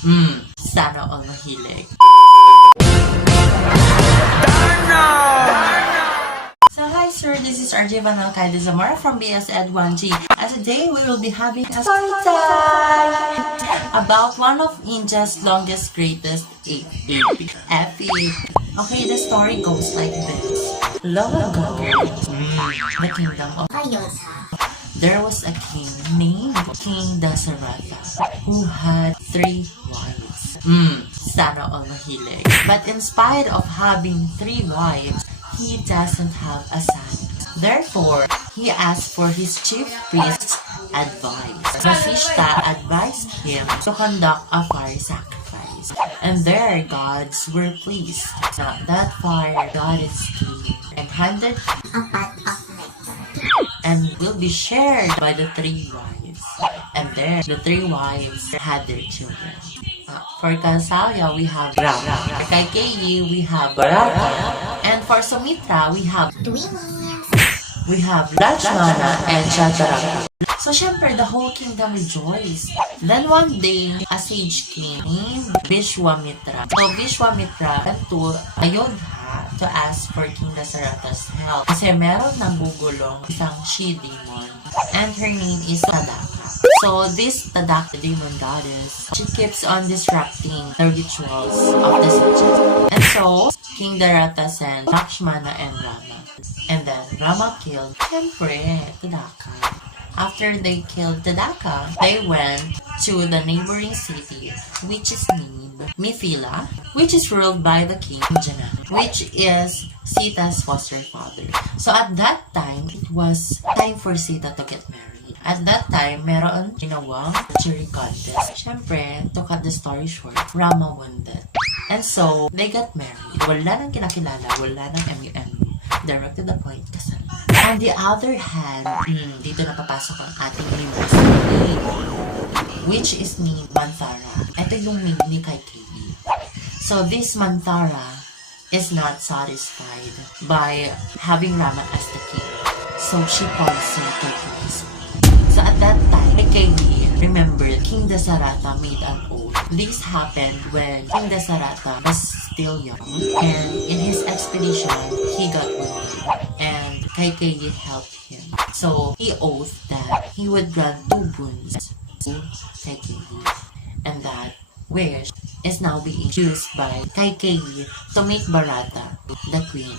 Sana all mahilig. So hi sir, this is 𝗵𝗲𝗾𝗂𝗵𝗵𝗲𝗺 from BS-Ed1G, and today we will be having a story time about one of India's longest greatest epic. Okay, the story goes like this. Long ago, the kingdom of there was a king named King 𝗵𝗲𝗾 who had 3 wives. Sana all mahilig. But in spite of having 3 wives, he doesn't have a son. Therefore, he asked for his chief priest's advice. 𝗵𝗵𝗃 advised him to conduct a fire sacrifice, and their gods were pleased. Now, that fire goddess came and handed a pot of nectar, and will be shared by the 3 wives. And there, the 3 wives had their children. For Kausalya, we have Rama. For Kaikeyi, we have Bharata. And for Sumitra, we have Lakshmana and Shatarath. So, syempre, the whole kingdom rejoiced. Then one day, a sage king named 𝗵𝗵𝗃. So, 𝗵𝗵𝗃 went to Ayodhya to ask for King 𝗵𝗃𝗃's help. Kasi meron nagugulong isang she-demon, and her name is Tadaka. So, this Tadaka demon goddess, she keeps on disrupting the rituals of the sages. And so, King 𝗵𝗃𝗃 sent Lakshmana and Rama. And then, Rama killed, syempre, Tadaka. After they killed Tadaka, they went to the neighboring city, which is named Mithila, which is ruled by the king Jana, which is Sita's foster father. So, at that time, it was time for Sita to get married. At that time, meron ginawang jury contest. Syempre, to cut the story short, Rama won that. And so, they got married. Wala nang kinakilala, wala nang MUMU. Direct to the point, kasal. On the other hand, dito na papasok ang ating university, which is named Manthara. Ito yung maid ni Kaikeyi. So, this Manthara is not satisfied by having Rama as the king. So, she poisoned Kaikeyi's. So at that time, Kaikeyi remembered King 𝗵𝗃𝗃 made an oath. This happened when King 𝗵𝗃𝗃 was still young, and in his expedition, he got wounded, and Kaikeyi helped him. So he oathed that he would grant 2 boons to Kaikeyi, and that wish is now being used by Kaikeyi to make Bharata the queen,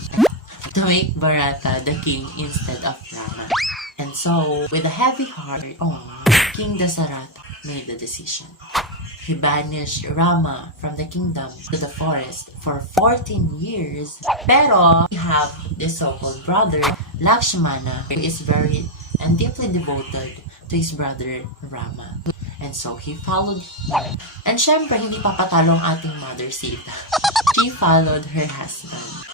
to make Bharata the king instead of Rama. And so, with a heavy heart, King 𝗵𝗃𝗃 made the decision. He banished Rama from the kingdom to the forest for 14 years. Pero, we have this so-called brother, Lakshmana, who is very and deeply devoted to his brother, Rama. And so, he followed him. And syempre, hindi papatalo ang ating mother, Sita. She followed her husband.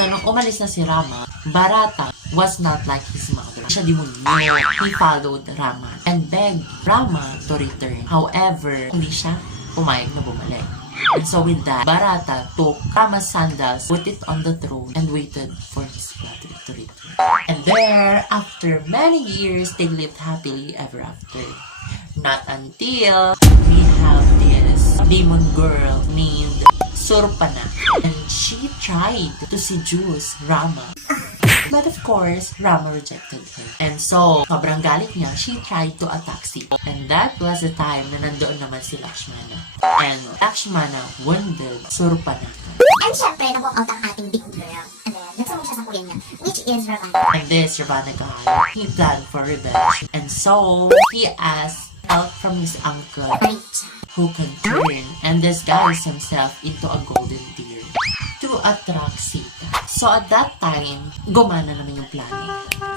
Nung umalis na si Rama, Bharata was not like his mother. Siya demonyo. He followed Rama and begged Rama to return. However, hindi siya pumayag na bumalik. And so with that, Bharata took Rama's sandals, put it on the throne, and waited for his brother to return. And there, after many years, they lived happily ever after. Not until we have this demon girl named Surpana, and she tried to seduce Rama. But of course, Rama rejected her. And so, sobrang galit niya, she tried to attack Sita. And that was the time na nandoon naman si Lakshmana. And Lakshmana wounded Surpana. And syempre, nabok out ang ating big girl. And then, nagsamog siya sa kuya niya, which is Ravana. And this Ravana guy, he planned for revenge. And so, he asked help from his uncle, who can turn and disguise himself into a golden deer to attract Sita. So at that time, gumana naman yung planning.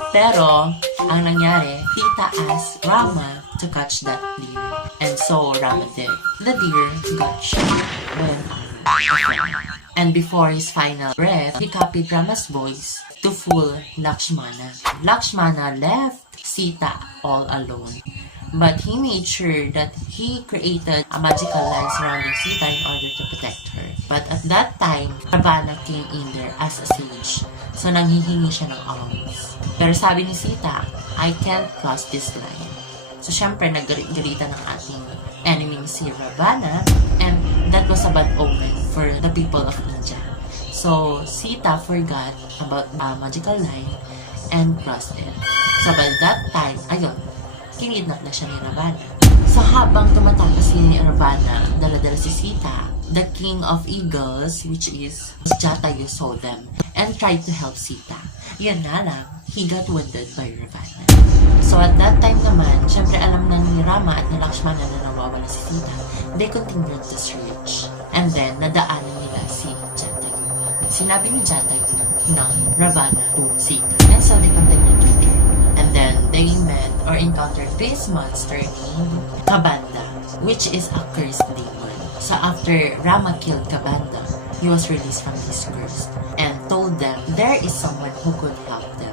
Pero, ang nangyari, Sita asked Rama to catch that deer. And so, Rama did. The deer got shot with an arrow. And before his final breath, he copied Rama's voice to fool Lakshmana. Lakshmana left Sita all alone. But he made sure that he created a magical line surrounding Sita in order to protect her. But at that time, Ravana came in there as a sage. So nanghihingi siya ng alms. Pero sabi ni Sita, I can't cross this line. So, syempre, nagalitan ng ating enemy si Ravana, and that was a bad omen for the people of India. So, Sita forgot about a magical line and crossed it. So, by that time, ayun, kinidnap na siya ni Ravana. So, habang tumatakas si Ravana, dala-dala si Sita, the king of eagles, which is 𝗵𝗲𝗾, saw them and tried to help Sita. Yan na lang, he got wounded by Ravana. So, at that time naman, syempre alam na ni Rama at ni Lakshmana na nawawala si Sita. They continued to search. And then, nadaanan nila si 𝗵𝗲𝗾. Sinabi ni 𝗵𝗲𝗾 ng Ravana to Sita. And so, they continued to journey. And then, they met or encountered this monster named 𝗃𝗃𝗃𝗃, which is a cursed demon. So, after Rama killed 𝗃𝗃𝗃𝗃, he was released from his curse and told them there is someone who could help them,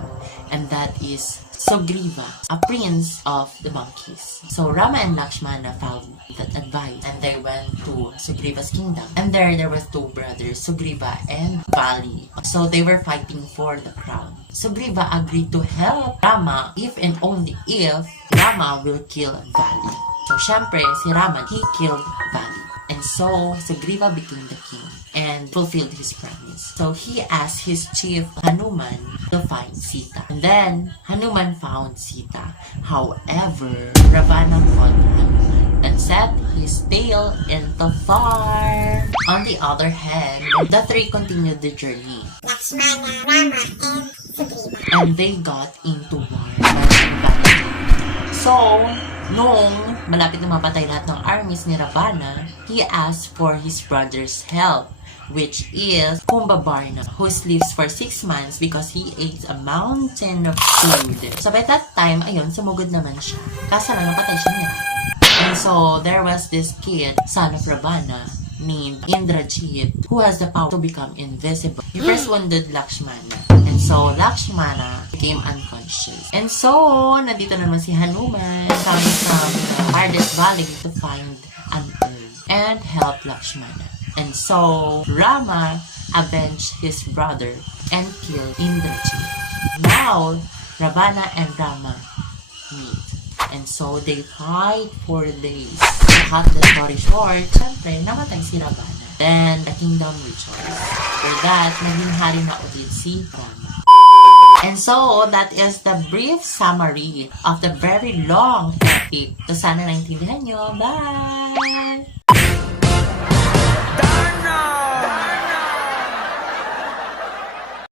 and that is 𝗃𝗃𝗃, a prince of the monkeys. So Rama and Lakshmana found that advice, and they went to 𝗃𝗃𝗃's kingdom. And there was two brothers, 𝗃𝗃𝗃 and 𝗵𝗵𝗃. So they were fighting for the crown. 𝗃𝗃𝗃 agreed to help Rama if and only if Rama will kill 𝗵𝗵𝗃. So syempre, si Rama, he killed 𝗵𝗵𝗃. And so, 𝗃𝗃𝗃 became the king and fulfilled his promise. So, he asked his chief Hanuman to find Sita. And then, Hanuman found Sita. However, Ravana fought Hanuman and set his tail into fire. On the other hand, the three continued the journey. Lakshmana, Rama, and 𝗃𝗃𝗃. And they got into war. So, nung malapit na mapatay lahat ng armies ni Ravana, he asked for his brother's help, which is 𝗃𝗵𝗃𝗃𝗃, who sleeps for 6 months because he ate a mountain of food. So, by that time, ayun, sumugod naman siya. Kaso lang, napatay siya niya. And so, there was this kid, son of Ravana, named Indrajit, who has the power to become invisible. He first wounded Lakshmana. And so, Lakshmana became unconscious. And so, nandito naman si Hanuman coming from the hardest valley to find an urn and help Lakshmana. And so, Rama avenged his brother and killed Indrajit. Now, Ravana and Rama meet. And so, they fight for days. To cut the story short, syempre, namatay si Ravana. Then, the kingdom rejoiced. For that, naging hari na ulit si Rama. And so, that is the brief summary of the very long epic. So, sana naintindihan nyo. Bye!